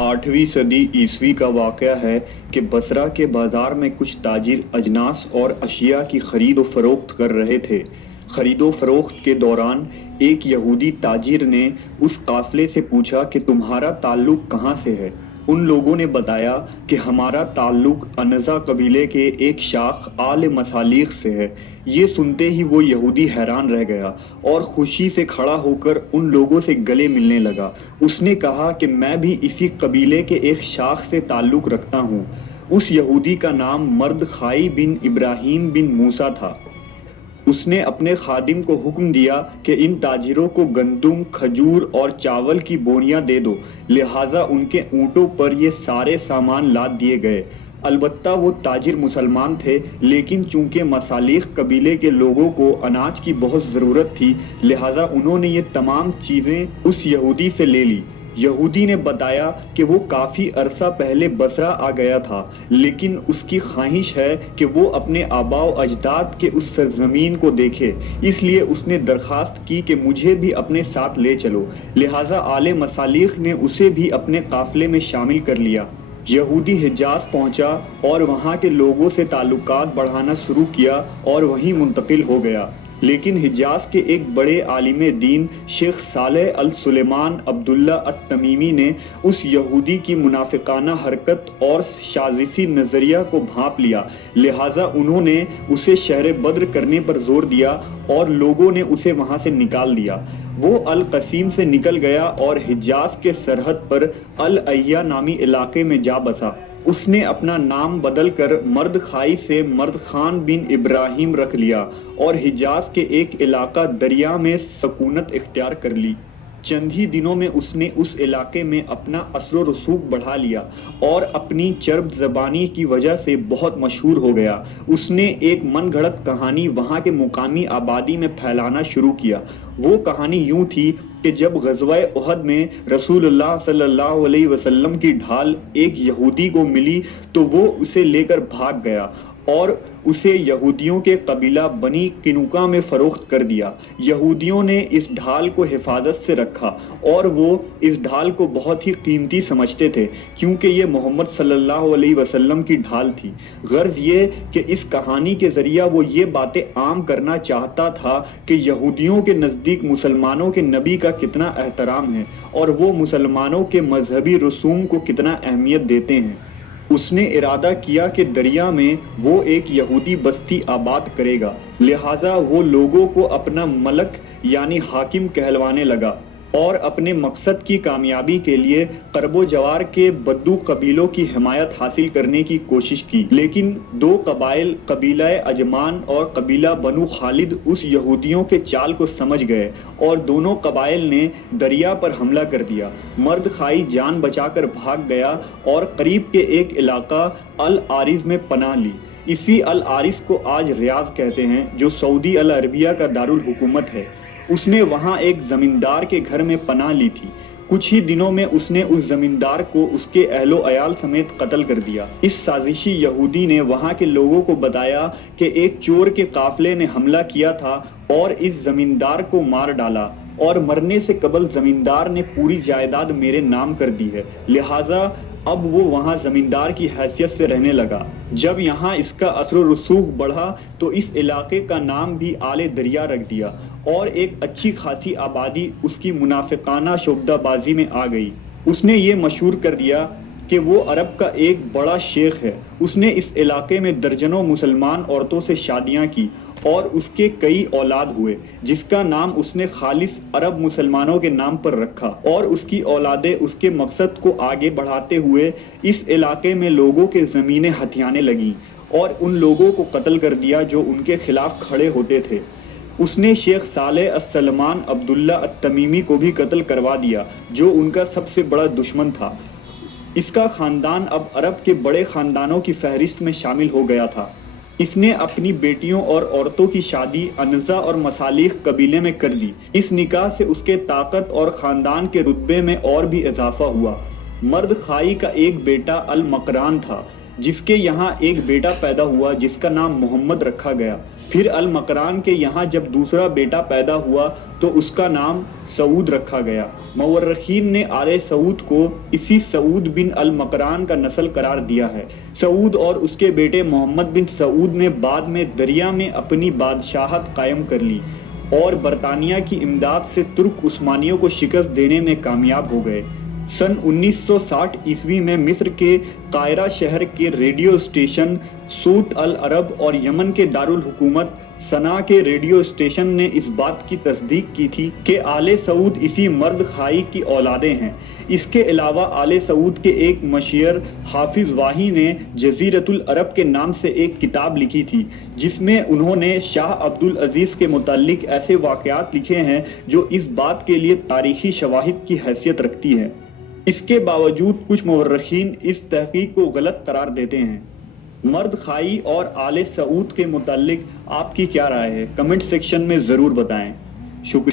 8वीं सदी ईस्वी का वाक़या है कि बसरा के बाज़ार में कुछ ताजिर अजनास और अशिया की खरीद व फरोख्त कर रहे थे। खरीद व फरोख्त के दौरान एक यहूदी ताजिर ने उस काफ़िले से पूछा कि तुम्हारा ताल्लुक़ कहाँ से है। उन लोगों ने बताया कि हमारा ताल्लुक़ अनज़ा कबीले के एक शाख आल मसालिख से है। ये सुनते ही वो यहूदी हैरान रह गया और खुशी से खड़ा होकर उन लोगों से गले मिलने लगा। उसने कहा कि मैं भी इसी कबीले के एक शाख से ताल्लुक़ रखता हूँ। उस यहूदी का नाम मर्दखाई बिन इब्राहिम बिन मूसा था। उसने अपने खादिम को हुक्म दिया कि इन ताजिरों को गंदुम, खजूर और चावल की बोरियां दे दो। लिहाजा उनके ऊँटों पर ये सारे सामान लाद दिए गए। अलबत्ता वो ताजिर मुसलमान थे, लेकिन चूंकि मसालिख कबीले के लोगों को अनाज की बहुत ज़रूरत थी, लिहाजा उन्होंने ये तमाम चीज़ें उस यहूदी से ले ली। यहूदी ने बताया कि वो काफ़ी अरसा पहले बसरा आ गया था, लेकिन उसकी ख्वाहिश है कि वो अपने आबाओ अजदाद के उस सरजमीन को देखे। इसलिए उसने दरख्वास्त की कि मुझे भी अपने साथ ले चलो। लिहाजा आले मसालिख ने उसे भी अपने काफ़िले में शामिल कर लिया। यहूदी हिजाज पहुंचा और वहां के लोगों से ताल्लुकात बढ़ाना शुरू किया और वहीं मुंतकिल हो गया। लेकिन हिजाज के एक बड़े आलिम दीन शेख सालेह अल सुलेमान अब्दुल्ला अत-तमीमी ने उस यहूदी की मुनाफिकाना हरकत और साजिशी नज़रिया को भांप लिया। लिहाजा उन्होंने उसे शहर बद्र करने पर जोर दिया और लोगों ने उसे वहां से निकाल दिया। वो अल कसीम से निकल गया और हिजाज के सरहद पर अल अय्या नामी इलाके में जा बसा। उसने अपना नाम बदल कर मर्द खाई से मर्द खान बिन इब्राहिम रख लिया और हिजाज के एक इलाका दरिया में सकूनत इख्तियार कर ली। चंद ही दिनों में उसने उस इलाके में अपना असर रसूख बढ़ा लिया और अपनी चर्ब ज़बानी की वजह से बहुत मशहूर हो गया। उसने एक मन घड़त कहानी वहाँ के मुकामी आबादी में फैलाना शुरू किया। वो कहानी यूं थी कि जब ग़ज़वा उहद में रसूलुल्लाह सल्लल्लाहु अलैहि वसल्लम की ढाल एक यहूदी को मिली तो वो उसे लेकर भाग गया और उसे यहूदियों के कबीला बनी किनुका में फ़रोख्त कर दिया। यहूदियों ने इस ढाल को हिफाजत से रखा और वो इस ढाल को बहुत ही कीमती समझते थे, क्योंकि ये मोहम्मद सल्लल्लाहु अलैहि वसल्लम की ढाल थी। गर्ज ये कि इस कहानी के ज़रिया वो ये बातें आम करना चाहता था कि यहूदियों के नज़दीक मुसलमानों के नबी का कितना एहतराम है और वो मुसलमानों के मजहबी रसूम को कितना अहमियत देते हैं। उसने इरादा किया कि दरिया में वो एक यहूदी बस्ती आबाद करेगा। लिहाजा वो लोगों को अपना मलक यानी हाकिम कहलवाने लगा और अपने मकसद की कामयाबी के लिए करबो जवार के बद्दू कबीलों की हिमायत हासिल करने की कोशिश की। लेकिन दो कबाइल, कबीला अजमान और कबीला बनु खालिद, उस यहूदियों के चाल को समझ गए और दोनों कबाइल ने दरिया पर हमला कर दिया। मर्द खाई जान बचाकर भाग गया और करीब के एक इलाका अल आरिज में पनाह ली। इसी अल आरिज को आज रियाद कहते हैं, जो सऊदी अल अरबिया का दारुल हुकूमत है। उसने वहां एक जमींदार के घर में पनाह ली थी। कुछ ही दिनों में उसने उस जमींदार को उसके अहलो अयाल समेत कत्ल कर दिया। इस साजिशी यहूदी ने वहां के लोगों को बताया कि एक चोर के काफिले ने हमला किया था और इस जमींदार को मार डाला और मरने से कबल जमींदार ने पूरी जायदाद मेरे नाम कर दी है। लिहाजा अब वो वहाँ जमींदार की हैसियत से रहने लगा। जब यहाँ इसका असर रसूख बढ़ा तो इस इलाके का नाम भी आले दरिया रख दिया और एक अच्छी खासी आबादी उसकी मुनाफिकाना शोबदाबाजी में आ गई। उसने ये मशहूर कर दिया कि वो अरब का एक बड़ा शेख है। उसने इस इलाके में दर्जनों मुसलमान औरतों से शादियां की और उसके कई औलाद हुए, जिसका नाम उसने खालिस अरब मुसलमानों के नाम पर रखा। और उसकी औलादें उसके मकसद को आगे बढ़ाते हुए इस इलाके में लोगों के ज़मीनें हथियाने लगीं और उन लोगों को कत्ल कर दिया जो उनके खिलाफ खड़े होते थे। उसने शेख सालेह अस-सलमान अब्दुल्ला अत-तमीमी को भी कत्ल करवा दिया, जो उनका सबसे बड़ा दुश्मन था। इसका ख़ानदान अब अरब के बड़े ख़ानदानों की फहरिस्त में शामिल हो गया था। इसने अपनी बेटियों और औरतों की शादी अनज़ा और मसालिख कबीले में कर दी। इस निकाह से उसके ताकत और ख़ानदान के रुतबे में और भी इजाफा हुआ। मर्द खाई का एक बेटा अल मकरान था, जिसके यहाँ एक बेटा पैदा हुआ जिसका नाम मोहम्मद रखा गया। फिर अल मकरान के यहाँ जब दूसरा बेटा पैदा हुआ तो उसका नाम सऊद रखा गया। مورخین نے آل سعود کو اسی سعود بن المقران کا نسل قرار دیا ہے۔ سعود اور اس کے بیٹے محمد بن سعود نے بعد میں دریا میں اپنی بادشاہت قائم کر لی اور برطانیہ کی امداد سے ترک عثمانیوں کو شکست دینے میں کامیاب ہو گئے۔ سن 1960 عیسوی میں مصر کے قاہرہ شہر کے ریڈیو اسٹیشن صوت العرب اور یمن کے دارالحکومت صنعاء کے ریڈیو اسٹیشن نے اس بات کی تصدیق کی تھی کہ آل سعود اسی مرد خائی کی اولادیں ہیں۔ اس کے علاوہ آل سعود کے ایک مشیر حافظ واہی نے جزیرۃ العرب کے نام سے ایک کتاب لکھی تھی، جس میں انہوں نے شاہ عبد العزیز کے متعلق ایسے واقعات لکھے ہیں جو اس بات کے لیے تاریخی شواہد کی حیثیت رکھتی ہے۔ اس کے باوجود کچھ مورخین اس تحقیق کو غلط قرار دیتے ہیں۔ مرد خائی اور آل سعود کے متعلق آپ کی کیا رائے ہے؟ کمنٹ سیکشن میں ضرور بتائیں۔ شکریہ۔